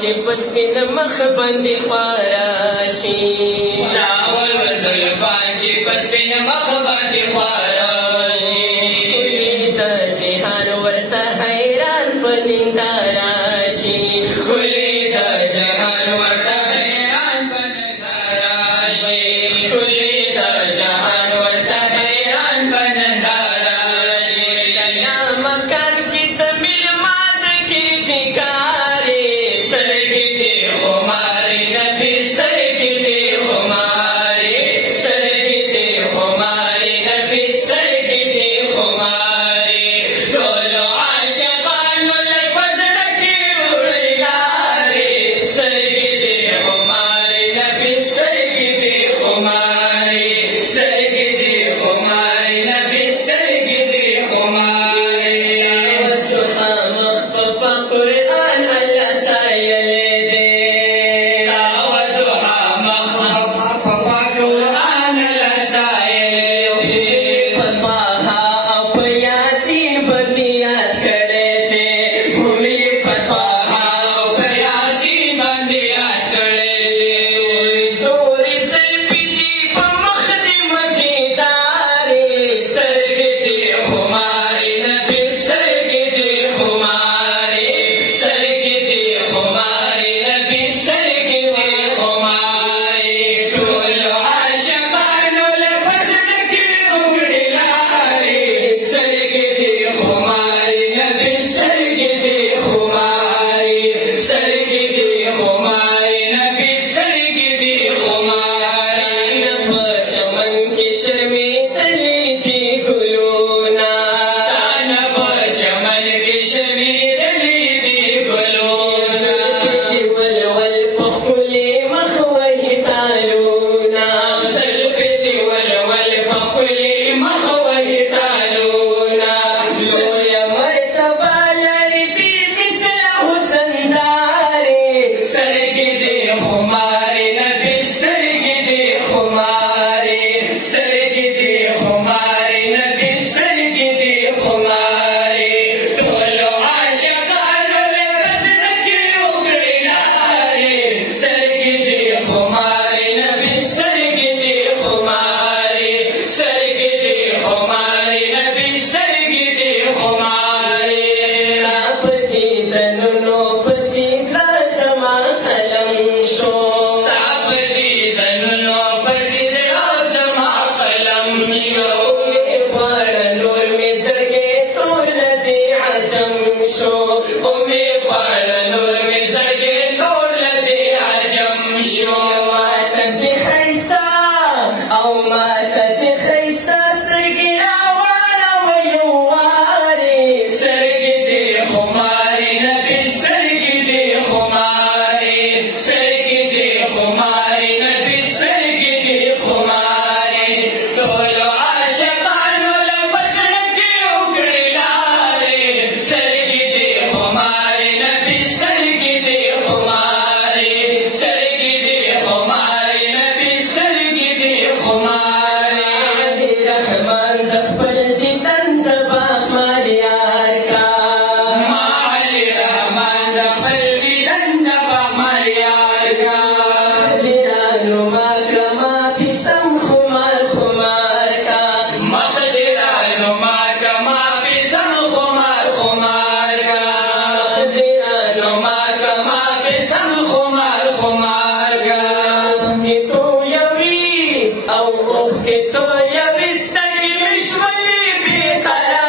چې په سپین مخ باندې خواره شي ستا ولول زلفان چې په سپین مخ باندې خواره شي ښکلي د جهان ورته حیران په ننداره شي ښکلي د جهان ورته حیران په ننداره شي ښکلي د جهان ورته حیران په ننداره شي دنیا مکان کې ته میلمه د کې دې کارې سترګې دې خمارې نبي سترګې دې خمارې سترګې دې خمارې نبي سترګې دې خمارې ټولو عاشقانو لږ په زړه کې وړې لارې سترګې دې خمارې نبي سترګې دې خمارې سترګې دې خمارې نبي سترګې دې خمارې وسوخه مخ په قرآن الله ستایلی دی ودوحه مخ په قرآن الله ستایلی دی په طه او په یاسین باندې یاد کړی دی همې په طه او په یاسین باندې یاد کړی دی تورې زلفې دي په مخ دې مزېدارې سترګې دې خمارې نبي سترګې دې خمارې سترګې دې خمارې نبي سترګې دې خمارې ټولو عاشقانو له په زړه کې وړې لارې سترګې دې خمارې نبي سترګې دې خمارې سترګې دې خمارې نبي سترګې دې خمارې نه په چمن کې شرمېدلې دي ګلونه ستانه په چمن کې شرمېدلې دي ګلونه دې ولول په ښکلي مخ وهي تالونه زلفې دې ولول په ښکلي مخ وهي تالونه لویه مرتبه لري بې مثله حسندارې سترګې دې خمارې نبي سترګې دې خمارې سترګې دې خمارې نبي سترګې دې خمارې ټولو عاشقانو له په زړه کې وکړې لارې سترګې دې خمارې نبي سترګې دې خمارې سترګې دې خمارې نبي سترګې دې خمارې ستا په دیدنونو پسې زړه زما قلم شو ستا په دیدنونو پسې زړه زما قلم شو ومې غواړه نور مې زړګی ټوله دې عجم شو ومې غواړه نور مې زړګی ټوله دې عجم شو ماته دې ښایسته او ماته دې ښایسته سترګې راواړوه یو وارې سترګې دې خمارې نبي سترګې دې خمارې سترګې دې خمارې نبي سترګې دې خمارې ټولو عاشقانو له په زړه کې وکړې لارې سترګې دې خمارې نبي سترګې دې خمارې سترګې دې خمارې نبي سترګې دې خمارې علي رحمان د خپل دیدن د باغ مالیار کا ما علي رحمان د خپل دیدن د باغ یار کا دیرانو ما کما پسم خمار خمار کا مخدرانو ما کما بسم خمار خمار کا دیرانو ما کما بسم خمار خمار کا کې تو یوي او اوف کې تو یوي سترګې مې شولې بې قرار